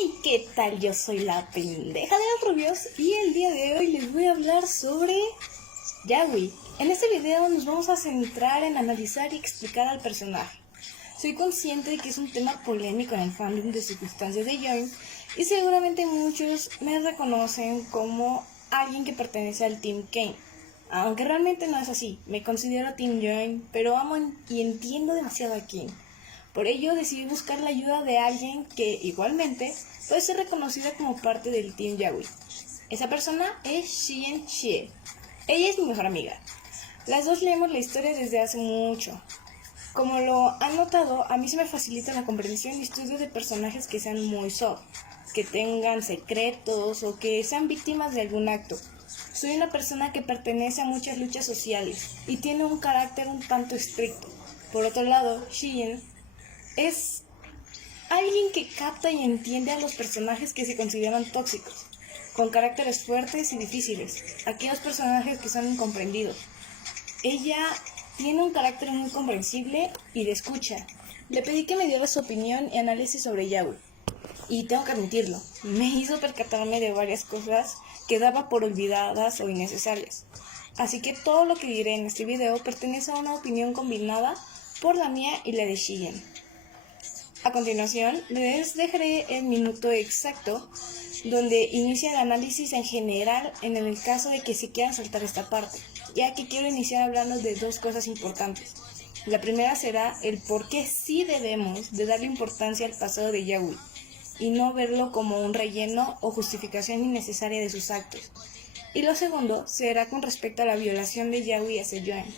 Hey, ¿qué tal? Yo soy la pendeja de los rubios y el día de hoy les voy a hablar sobre Yagui. En este video nos vamos a centrar en analizar y explicar al personaje. Soy consciente de que es un tema polémico en el fandom de circunstancias de Join y seguramente muchos me reconocen como alguien que pertenece al Team Kane. Aunque realmente no es así, me considero Team Join, pero amo y entiendo demasiado a Kane. Por ello decidí buscar la ayuda de alguien que igualmente puede ser reconocida como parte del Team Yagui. Esa persona es Xian Xie. Ella es mi mejor amiga. Las dos leemos la historia desde hace mucho. Como lo han notado, a mí se me facilita la comprensión y estudio de personajes que sean muy soft, que tengan secretos o que sean víctimas de algún acto. Soy una persona que pertenece a muchas luchas sociales y tiene un carácter un tanto estricto. Por otro lado, Xian es alguien que capta y entiende a los personajes que se consideran tóxicos, con caracteres fuertes y difíciles, aquellos personajes que son incomprendidos. Ella tiene un carácter muy comprensible y de escucha. Le pedí que me diera su opinión y análisis sobre Yagui. Y tengo que admitirlo, me hizo percatarme de varias cosas que daba por olvidadas o innecesarias. Así que todo lo que diré en este video pertenece a una opinión combinada por la mía y la de Xian. A continuación, les dejaré el minuto exacto donde inicia el análisis en general en el caso de que se quieran saltar esta parte, ya que quiero iniciar hablando de dos cosas importantes. La primera será el por qué sí debemos de darle importancia al pasado de Yagui y no verlo como un relleno o justificación innecesaria de sus actos. Y lo segundo será con respecto a la violación de Yagui hacia Join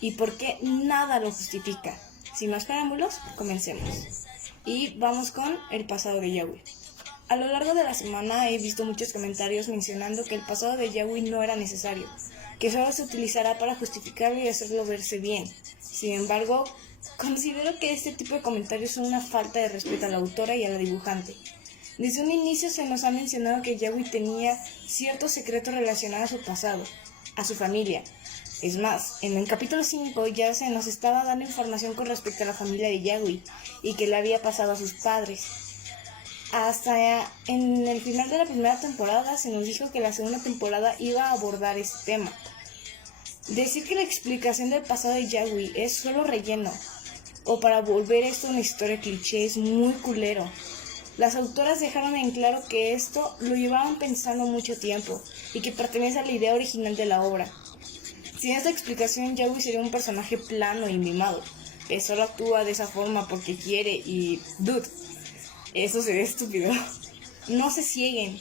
y por qué nada lo justifica. Sin más preámbulos, comencemos. Y vamos con el pasado de Yagui. A lo largo de la semana he visto muchos comentarios mencionando que el pasado de Yagui no era necesario, que solo se utilizará para justificarlo y hacerlo verse bien. Sin embargo, considero que este tipo de comentarios son una falta de respeto a la autora y a la dibujante. Desde un inicio se nos ha mencionado que Yagui tenía ciertos secretos relacionados a su pasado, a su familia. Es más, en el capítulo 5 ya se nos estaba dando información con respecto a la familia de Yagui y que le había pasado a sus padres. Hasta en el final de la primera temporada se nos dijo que la segunda temporada iba a abordar este tema. Decir que la explicación del pasado de Yagui es solo relleno o para volver esto una historia cliché es muy culero. Las autoras dejaron en claro que esto lo llevaban pensando mucho tiempo y que pertenece a la idea original de la obra. Sin esta explicación, Yagui sería un personaje plano y mimado, que solo actúa de esa forma porque quiere y... dude, eso sería estúpido. No se cieguen.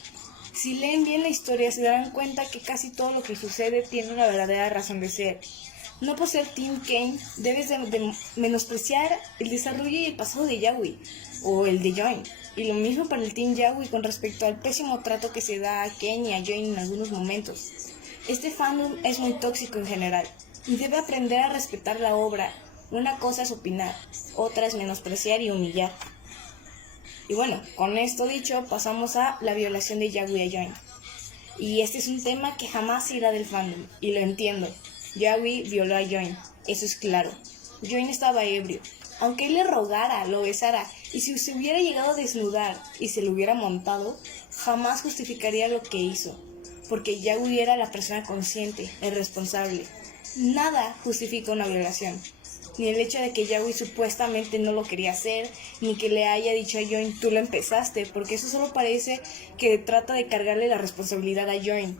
Si leen bien la historia se darán cuenta que casi todo lo que sucede tiene una verdadera razón de ser. No por ser Team Kane debes de menospreciar el desarrollo y el pasado de Yagui, o el de Join. Y lo mismo para el Team Yagui con respecto al pésimo trato que se da a Kane y a Join en algunos momentos. Este fandom es muy tóxico en general y debe aprender a respetar la obra. Una cosa es opinar, otra es menospreciar y humillar. Y bueno, con esto dicho, pasamos a la violación de Yagui a Join. Y este es un tema que jamás se irá del fandom, y lo entiendo. Yagui violó a Join, eso es claro. Join estaba ebrio. Aunque él le rogara, lo besara, y si se hubiera llegado a desnudar y se lo hubiera montado, jamás justificaría lo que hizo. Porque Yagui era la persona consciente, el responsable. Nada justifica una violación. Ni el hecho de que Yagui supuestamente no lo quería hacer, ni que le haya dicho a Join, tú lo empezaste, porque eso solo parece que trata de cargarle la responsabilidad a Join.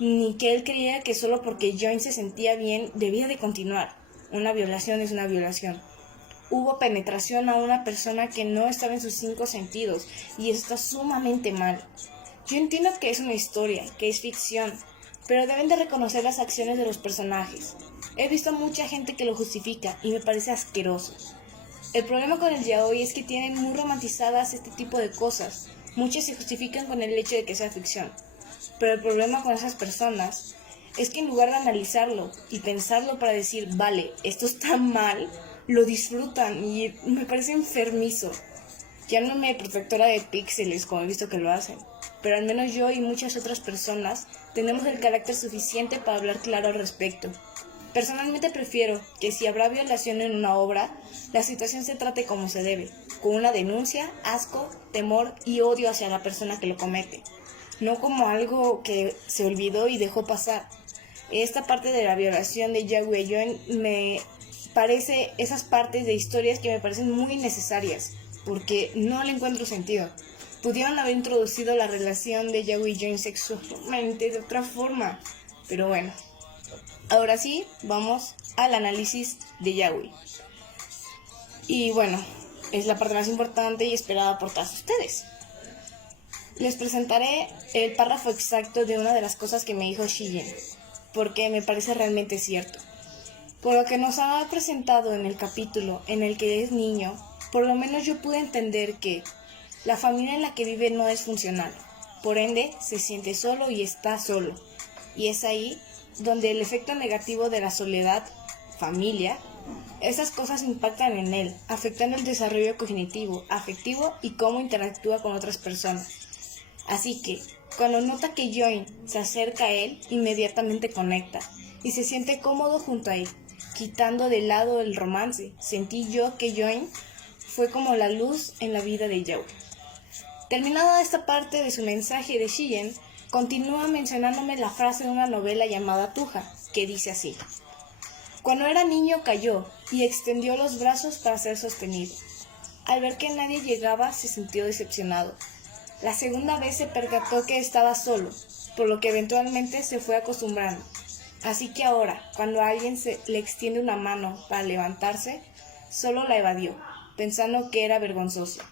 Ni que él creía que solo porque Join se sentía bien, debía de continuar. Una violación es una violación. Hubo penetración a una persona que no estaba en sus 5 sentidos, y eso está sumamente mal. Yo entiendo que es una historia, que es ficción, pero deben de reconocer las acciones de los personajes. He visto mucha gente que lo justifica y me parece asqueroso. El problema con el yaoi es que tienen muy romantizadas este tipo de cosas. Muchas se justifican con el hecho de que sea ficción. Pero el problema con esas personas es que en lugar de analizarlo y pensarlo para decir, vale, esto está mal, lo disfrutan y me parece enfermizo. Llámame protectora de píxeles como he visto que lo hacen, pero al menos yo y muchas otras personas tenemos el carácter suficiente para hablar claro al respecto. Personalmente prefiero que si habrá violación en una obra, la situación se trate como se debe, con una denuncia, asco, temor y odio hacia la persona que lo comete, no como algo que se olvidó y dejó pasar. Esta parte de la violación de Yagüi a Join me parece esas partes de historias que me parecen muy necesarias, porque no le encuentro sentido. Pudieron haber introducido la relación de Yagüi y Join sexualmente de otra forma, pero bueno. Ahora sí, vamos al análisis de Yagüi. Y bueno, es la parte más importante y esperada por todos ustedes. Les presentaré el párrafo exacto de una de las cosas que me dijo Shijin, porque me parece realmente cierto. Por lo que nos ha presentado en el capítulo en el que es niño, por lo menos yo pude entender que la familia en la que vive no es funcional. Por ende, se siente solo y está solo. Y es ahí donde el efecto negativo de la soledad, familia, esas cosas impactan en él, afectando el desarrollo cognitivo, afectivo y cómo interactúa con otras personas. Así que, cuando nota que Join se acerca a él, inmediatamente conecta y se siente cómodo junto a él, quitando de lado el romance. Sentí yo que Join fue como la luz en la vida de Yagüi. Terminada esta parte de su mensaje de Shijin, continúa mencionándome la frase de una novela llamada Tuja, que dice así: cuando era niño cayó y extendió los brazos para ser sostenido. Al ver que nadie llegaba, se sintió decepcionado. La segunda vez se percató que estaba solo, por lo que eventualmente se fue acostumbrando. Así que ahora, cuando alguien le extiende una mano para levantarse, solo la evadió, pensando que era vergonzoso.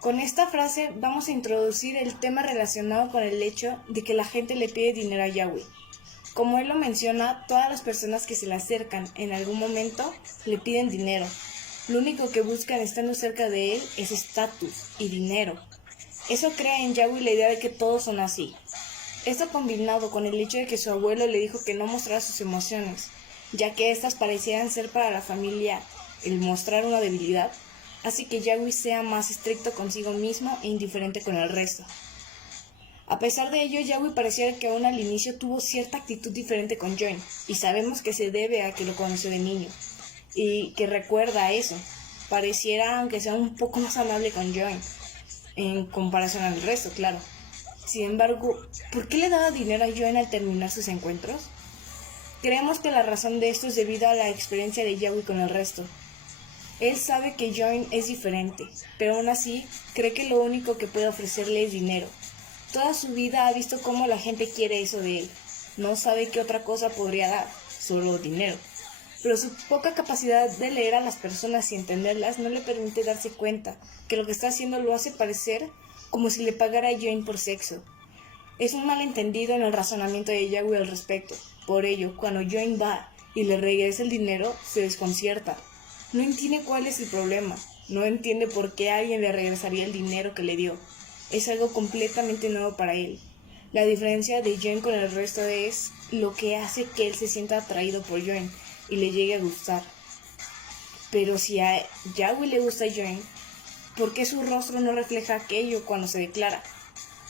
Con esta frase vamos a introducir el tema relacionado con el hecho de que la gente le pide dinero a Yagüi. Como él lo menciona, todas las personas que se le acercan en algún momento le piden dinero. Lo único que buscan estando cerca de él es estatus y dinero. Eso crea en Yagüi la idea de que todos son así. Esto combinado con el hecho de que su abuelo le dijo que no mostrara sus emociones, ya que estas parecieran ser para la familia el mostrar una debilidad, hace que Yagüi sea más estricto consigo mismo e indiferente con el resto. A pesar de ello, Yagüi pareciera que aún al inicio tuvo cierta actitud diferente con Join, y sabemos que se debe a que lo conoció de niño, y que recuerda a eso. Pareciera, aunque sea un poco más amable con Join, en comparación al resto, claro. Sin embargo, ¿por qué le daba dinero a Join al terminar sus encuentros? Creemos que la razón de esto es debido a la experiencia de Yagüi con el resto. Él sabe que Join es diferente, pero aún así cree que lo único que puede ofrecerle es dinero. Toda su vida ha visto cómo la gente quiere eso de él. No sabe qué otra cosa podría dar, solo dinero. Pero su poca capacidad de leer a las personas y entenderlas no le permite darse cuenta que lo que está haciendo lo hace parecer como si le pagara a Join por sexo. Es un malentendido en el razonamiento de Yagüi al respecto. Por ello, cuando Join va y le regresa el dinero, se desconcierta. No entiende cuál es el problema. No entiende por qué alguien le regresaría el dinero que le dio. Es algo completamente nuevo para él. La diferencia de Join con el resto es lo que hace que él se sienta atraído por Join y le llegue a gustar. Pero si a Yagüi le gusta Join, ¿por qué su rostro no refleja aquello cuando se declara?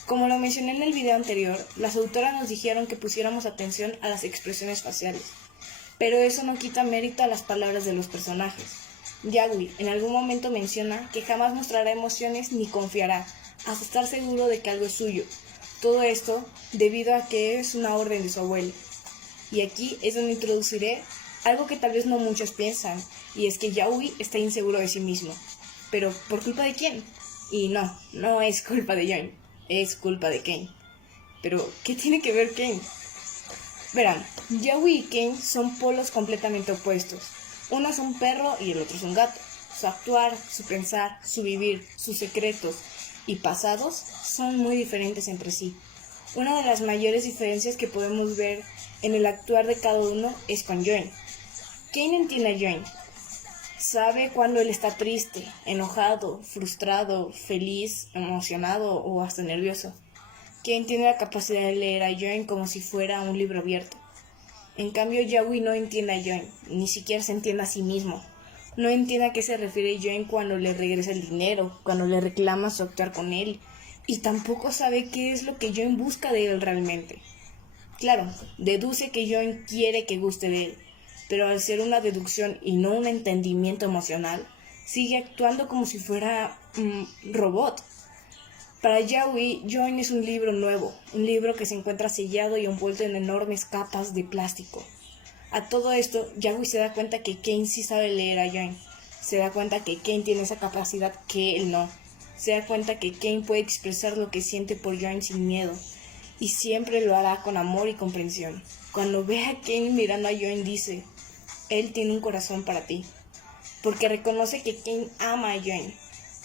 Como lo mencioné en el video anterior, las autoras nos dijeron que pusiéramos atención a las expresiones faciales, pero eso no quita mérito a las palabras de los personajes. Yagüi en algún momento menciona que jamás mostrará emociones ni confiará, hasta estar seguro de que algo es suyo. Todo esto debido a que es una orden de su abuelo. Y aquí es donde introduciré algo que tal vez no muchos piensan, y es que Yagüi está inseguro de sí mismo. ¿Pero por culpa de quién? Y no es culpa de Join, es culpa de Kane. Pero, ¿qué tiene que ver Kane? Verán, Yagüi y Kane son polos completamente opuestos. Uno es un perro y el otro es un gato. Su actuar, su pensar, su vivir, sus secretos y pasados son muy diferentes entre sí. Una de las mayores diferencias que podemos ver en el actuar de cada uno es con Join. Kane entiende a Join. Sabe cuando él está triste, enojado, frustrado, feliz, emocionado o hasta nervioso. Kane tiene la capacidad de leer a Join como si fuera un libro abierto. En cambio, Yagüi no entiende a Join, ni siquiera se entiende a sí mismo. No entiende a qué se refiere Join cuando le regresa el dinero, cuando le reclama su actuar con él, y tampoco sabe qué es lo que Join busca de él realmente. Claro, deduce que Join quiere que guste de él, pero al ser una deducción y no un entendimiento emocional, sigue actuando como si fuera un robot. Para Yaoi, Join es un libro nuevo, un libro que se encuentra sellado y envuelto en enormes capas de plástico. A todo esto, Yaoi se da cuenta que Kane sí sabe leer a Join. Se da cuenta que Kane tiene esa capacidad que él no. Se da cuenta que Kane puede expresar lo que siente por Join sin miedo, y siempre lo hará con amor y comprensión. Cuando ve a Kane mirando a Join dice, él tiene un corazón para ti, porque reconoce que Kane ama a Join.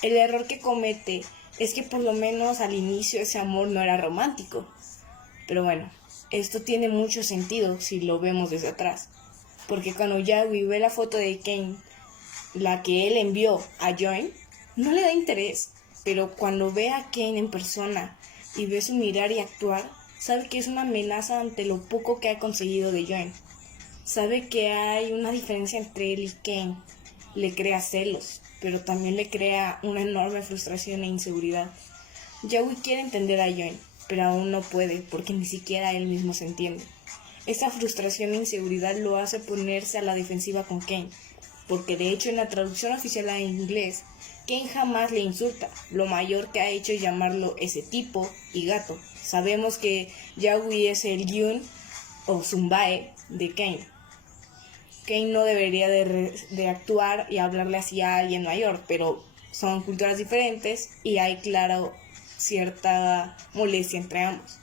El error que comete es que por lo menos al inicio ese amor no era romántico. Pero bueno, esto tiene mucho sentido si lo vemos desde atrás, porque cuando Yaoi ve la foto de Kane, la que él envió a Join, no le da interés, pero cuando ve a Kane en persona y ve su mirar y actuar, sabe que es una amenaza ante lo poco que ha conseguido de Join. Sabe que hay una diferencia entre él y Kane. Le crea celos, pero también le crea una enorme frustración e inseguridad. Yaoi quiere entender a Join, pero aún no puede porque ni siquiera él mismo se entiende. Esa frustración e inseguridad lo hace ponerse a la defensiva con Kane, porque de hecho en la traducción oficial a inglés, Kane jamás le insulta. Lo mayor que ha hecho es llamarlo ese tipo y gato. Sabemos que Yaoi es el Yun o Zumbae de Kane. Kane no debería de actuar y hablarle así a alguien mayor, pero son culturas diferentes y hay, claro, cierta molestia entre ambos.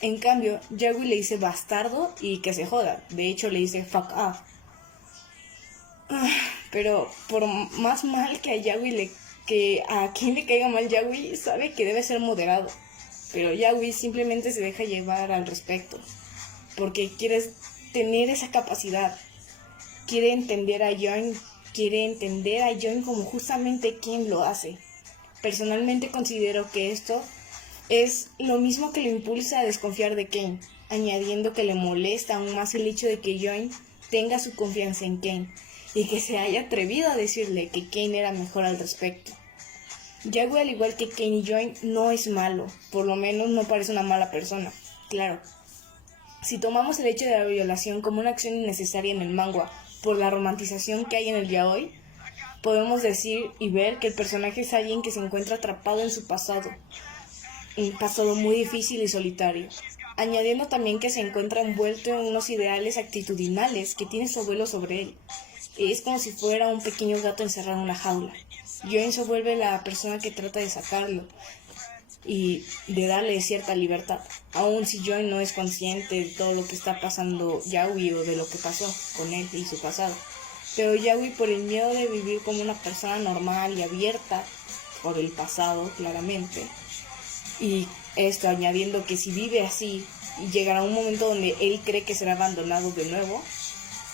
En cambio, Yaoi le dice bastardo y que se joda. De hecho, le dice fuck off. Pero por más mal que a quien le caiga mal Yaoi, sabe que debe ser moderado. Pero Yaoi simplemente se deja llevar al respecto, porque quiere tener esa capacidad. Quiere entender a Join como justamente quien lo hace. Personalmente considero que esto es lo mismo que lo impulsa a desconfiar de Kane, añadiendo que le molesta aún más el hecho de que Join tenga su confianza en Kane y que se haya atrevido a decirle que Kane era mejor al respecto. Yaoi, al igual que Kane y Join, no es malo, por lo menos no parece una mala persona. Claro, si tomamos el hecho de la violación como una acción innecesaria en el manga por la romantización que hay en el yaoi, podemos decir y ver que el personaje es alguien que se encuentra atrapado en su pasado, un pasado muy difícil y solitario, añadiendo también que se encuentra envuelto en unos ideales actitudinales que tiene su abuelo sobre él. Es como si fuera un pequeño gato encerrado en una jaula. Join se vuelve la persona que trata de sacarlo y de darle cierta libertad, aun si Join no es consciente de todo lo que está pasando Yaoi o de lo que pasó con él y su pasado. Pero Yaoi, por el miedo de vivir como una persona normal y abierta, por el pasado claramente, y esto añadiendo que si vive así y llegará un momento donde él cree que será abandonado de nuevo,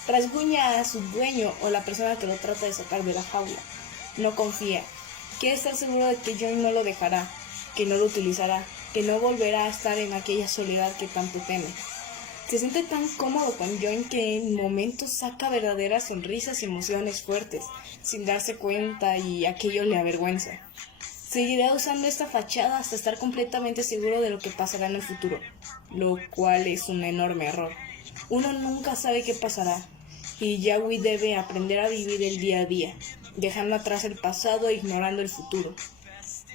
rasguña a su dueño o la persona que lo trata de sacar de la jaula. No confía, quiere estar seguro de que Join no lo dejará, que no lo utilizará, que no volverá a estar en aquella soledad que tanto teme. Se siente tan cómodo con Join que en momentos saca verdaderas sonrisas y emociones fuertes, sin darse cuenta, y aquello le avergüenza. Seguirá usando esta fachada hasta estar completamente seguro de lo que pasará en el futuro, lo cual es un enorme error. Uno nunca sabe qué pasará, y Yaoi debe aprender a vivir el día a día, dejando atrás el pasado e ignorando el futuro.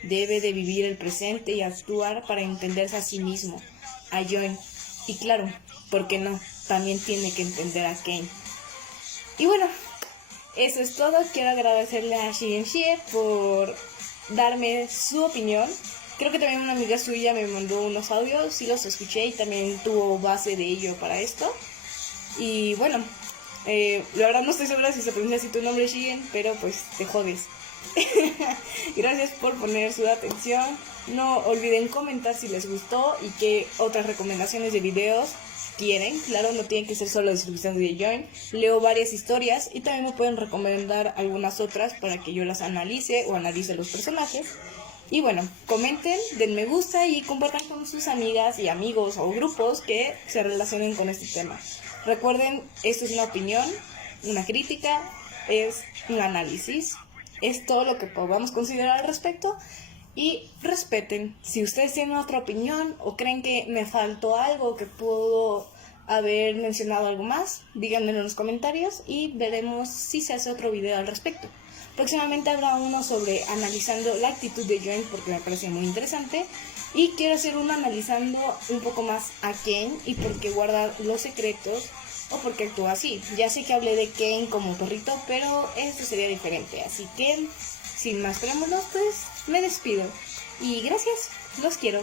Debe de vivir el presente y actuar para entenderse a sí mismo, a Join, y claro, ¿por qué no? También tiene que entender a Kane. Y bueno, eso es todo. Quiero agradecerle a Shien Shie por darme su opinión. Creo que también una amiga suya me mandó unos audios, sí los escuché y también tuvo base de ello para esto. Y bueno, la verdad no estoy segura si se pronuncia así tu nombre, Shien, pero pues te jodes. Gracias por poner su atención. No olviden comentar si les gustó y qué otras recomendaciones de videos quieren. Claro, no tienen que ser solo descripciones de Join. Leo varias historias y también me pueden recomendar algunas otras para que yo las analice o analice los personajes. Y bueno, comenten, den me gusta y compartan con sus amigas y amigos o grupos que se relacionen con este tema. Recuerden, esto es una opinión, una crítica, es un análisis. Es todo lo que podamos considerar al respecto. y respeten. Si ustedes tienen otra opinión o creen que me faltó algo, que puedo haber mencionado algo más, díganmelo en los comentarios y veremos si se hace otro video al respecto. Próximamente habrá uno sobre analizando la actitud de Join porque me parece muy interesante, y quiero hacer uno analizando un poco más a Ken y por qué guarda los secretos o por qué actúa así. Ya sé que hablé de Ken como perrito, pero esto sería diferente, así que sin más preámbulos, pues me despido y gracias, los quiero.